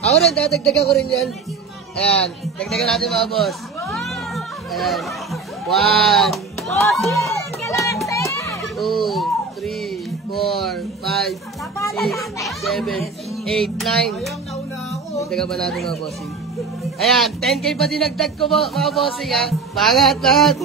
Ako rin, dadagdagan ko rin yan. Ayan, dagdagan natin mga boss. Ayan. 1, 2, 3, 4, 5, 6, 7, 8, 9. Dagdagan pa natin mga bossing. Ayan, 10K pa dinagdag ko po mga bossing ha. Bangat, bangat.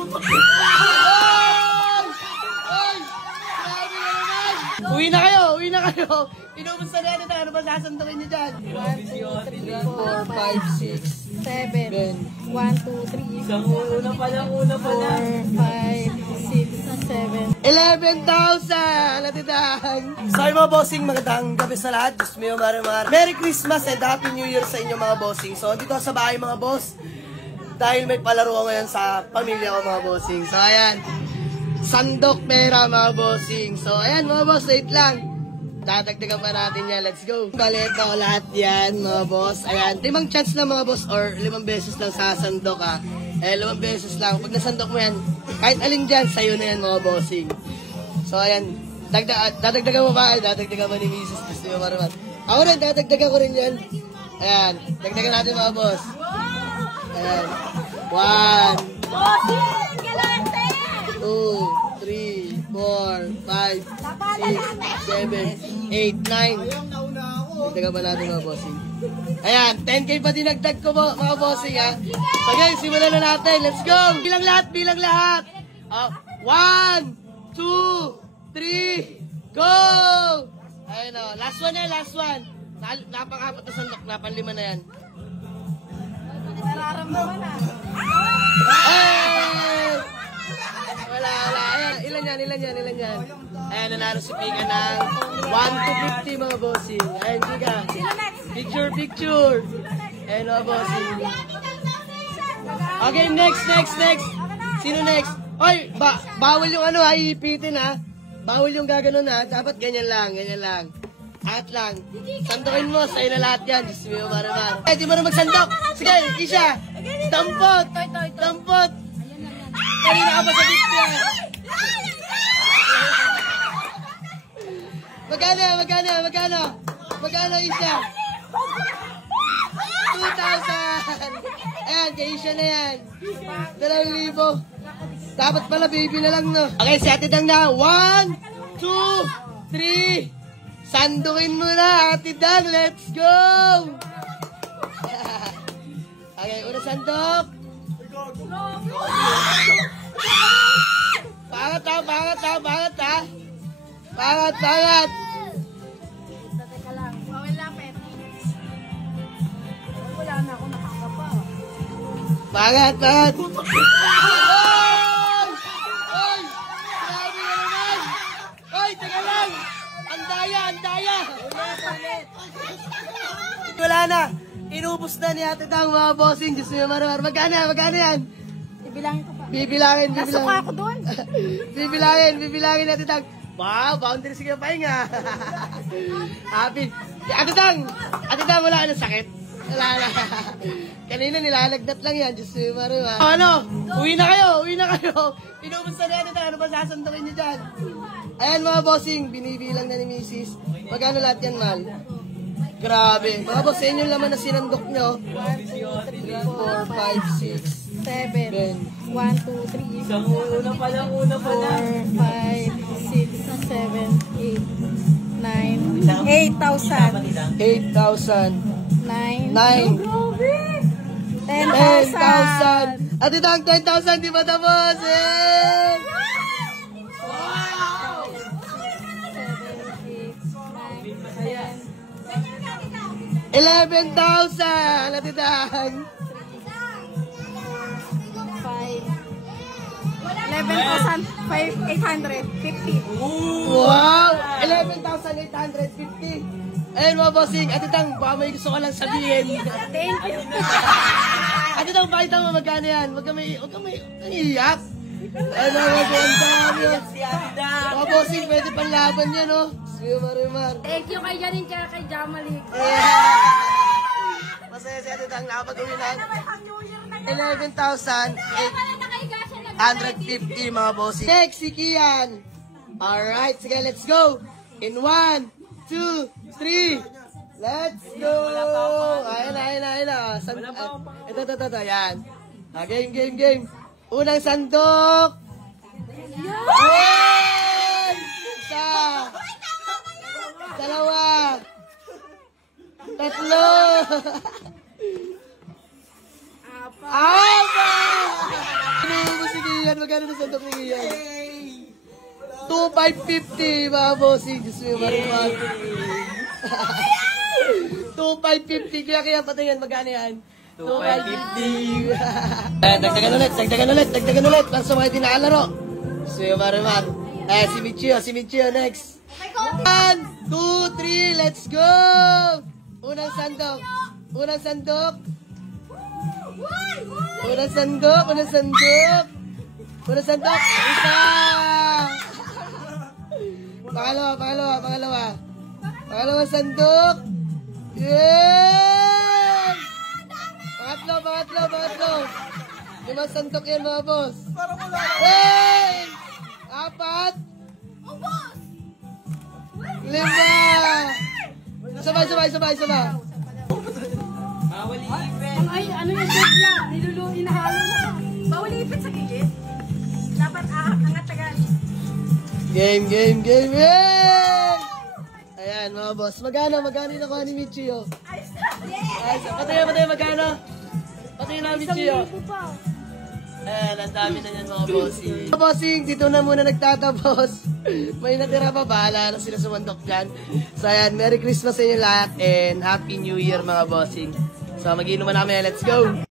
Uwi na kayo, uwi na kayo. Inubos na natin tayo. Ano ba sasandukin nyo dyan? 1, 2, 3, 4, 5, 6, 7. 1, 2, 3. Isang una pa lang, 4, 5, 6, 7. 11,000! Natitang! Sorry mga bossing, magandang gabi sa lahat. Diyos mo yung maramar. Merry Christmas and Happy New Year sa inyo mga bossing. So, dito sa bahay mga boss, dahil may palaro ko ngayon sa pamilya ko mga bossing. So, ayan. Sandok pera mga bossing. So, ayan mga boss, wait lang. Tatagdagan pa natin yan. Let's go. Balit na lahat yan mga boss. Ayan, 5 chance lang mga boss or 5 beses lang sa sandok ha. 5 beses lang. Pag nasandok mo yan, kahit alin dyan, sa'yo na yan mga bossing. So, ayan. Dadagdagan mo ba? Dadagdagan mo ni Mrs. Gusto nyo maraman. Ako rin, dadagdagan ko rin yan. Ayan. Dagdagan natin mga boss. Ayan. 1, 2, 3, 4, 5, 6, 7, 8, 9. Dagdagan pa natin mga bossing. Ayan, 10K pa dinagdag ko po mga bossing ha. So guys, simulan na natin. Let's go! Bilang lahat, bilang lahat. 1, 2, 3, go! Ayan o, last one yan, last one. Napang-apat na sandok, napan-5 na yan. Nararamdaman na. Hey! Wala. Ayan, ilan yan. Ayan, nanalo si Pika ng 1 to 50 mga bossing. Ayan, Pika. Picture. Ayan mga bossing. Okay, next. Sino next? Oy, bawal yung ano ha, iipitin ha. Bawal yung gaganon ha. Dapat ganyan lang. At lang. Sandokin mo, sa'yo na lahat yan. Diyos mo yung maramar. Eh, di mo na magsandok. Sige, Isha. Dampot. Kanina ka pa sa bitya. Magkano, Isha? 2,000. Ayan, kay Isha na yan. 2,000. Dapat pala, baby na lang, no? Okay, si Ate Dang na. 1, 2, 3. Sandukin mo na, Ate Dang. Let's go! Okay, una sandok. Bangat. Teka lang, bawal lapit. Wala na ako nakakapa. Bangat. Oy! Grabe naman! Oy, teka lang! Ang daya! Wala na! Inubos na ni Ate Dang mga bossing. Diyos mo maramar. Magkano yan? Ibilangin ko pa. Bibilangin. Nasuka ako doon. Bibilangin Ate Dang. Wow, boundary sige pahinga. Happy. Ate Dang, wala ka ng sakit? Wala. Kanina nilalagnat lang yan. Diyos mo maramar. Ano? Uwi na kayo. Inubos na ni Ate Dang. Ano ba sasandukin nyo dyan? Ayan mga bossing, binibilang na ni Mrs. Magkano lahat yan, Mal? Grabe. Mga boss, sa inyo laman na sinandok nyo. 1, 2, 3, 4, 5, 6, 7. 1, 2, 3. Isang una pa lang. 4, 5, 6, 7, 8, 9. 8,000. 9. 10,000. Ate Dang, 10,000. Di ba tapos? Eh! 11,000! Ate Dang! 11,850. Wow! 11,850! Ayun mga bossing, Ate Dang, baka may gusto ko lang sabihin. Thank you. Ate Dang, pakita mo magkano yan? Huwag ka may iiyak. Ayun mga bossing, mga bossing, pwede pang laban yan, no? Sige, Marimar. Thank you kay Janine kaya kay Jamali. Masaya si Ate Dang, nakapag-uwi ng 11,850 mga bossing. Next, si Kian. Alright, sige, let's go. In 1, 2, 3. Let's go. Ito. Yan. Game. Unang sandok. Yan! Isa. Dalawa. Tatlo. Magkano na sandok ni Ian? 2,550 mga bossing. Diyos mo yung marimar. 2,550. Kaya patayin. Magkano yan? 2,550. Dagdagan ulit. Para sa mga hindi nakalaro. Diyos mo yung marimar. Si Michio next. 1, 2, 3, let's go! Unang sandok. Isa! Pangalawa sandok. Yeah! Pangatlo. 5 sandok yan mga boss. Hey! 4. 5. Sabay. Ay, ano yung shot lang? Inahalo na. Bawal ipit sa gilid. Dapat angat tagal. Game. Yeah! Ayan mga boss. Magkano yung nakuha ni Michio? Patay, magkano? Patay na Michio. Ayan, ang dami na yan mga bossing. Mga bossing, dito na muna nagtatapos. May natira pa, bahala na sila sumandok dyan. So ayan, Merry Christmas sa inyo lahat and Happy New Year mga bossing. So mag-inuman namin, let's go!